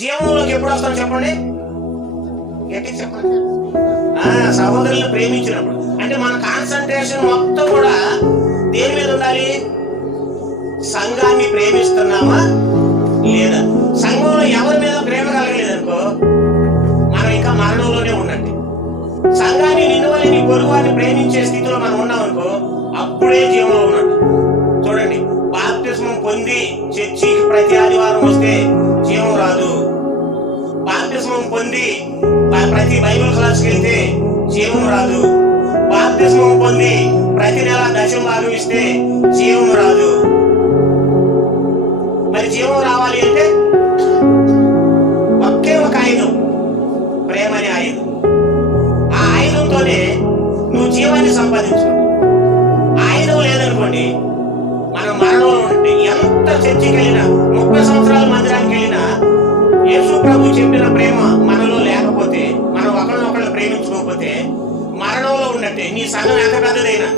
జీవంలోకి ఎప్పుడు వస్తాం చెప్పండి, గట్టి చెప్పండి. సహోదరులను ప్రేమించినప్పుడు. అంటే మన కాన్సన్ట్రేషన్ మొత్తం కూడా దేని మీద ఉండాలి? సంఘాన్ని ప్రేమిస్తున్నామా లేదా? సంఘంలో ఎవరి మీద ప్రేమ కలగలేదనుకో మనం ఇంకా మరణంలోనే ఉన్నట్టు. సంఘాన్ని నిన్ను వల్ల నీ పొరుగువారిని ప్రేమించే స్థితిలో మనం ఉన్నామనుకో అప్పుడే జీవంలో ఉన్నట్టు. చూడండి, బాప్తిస్మం పొంది చర్చికి ప్రతి ఆదివారం వస్తే జీవం రాదు. బాప్తిస్మం పొంది ప్రతి బైబిల్ క్లాస్కి వెళ్తే జీవం రాదు. బాప్తిస్మం పొంది ప్రతి నెల దశం భాగం ఇస్తే జీవం రాదు. మరి జీవం రావాలి అంటే ఒకే ఒక ఆయుధం, ప్రేమ అనే ఆయుధం. ఆ ఆయుధంతోనే నువ్వు జీవాన్ని సంపాదించు. ఆయుధం లేదనుకోండి మనం మరణంలో ఉంటే ఎంత చర్చికి వెళ్ళినా 30 సంవత్సరాల మందిరానికి వెళ్ళినా యేసు ప్రభు చెప్పిన ప్రేమ మనలో లేకపోతే, మనం ఒకరినొకరిని ప్రేమించుకోకపోతే మరణంలో ఉన్నట్టే. నీ సంఘం ఎంత పెద్దదైనా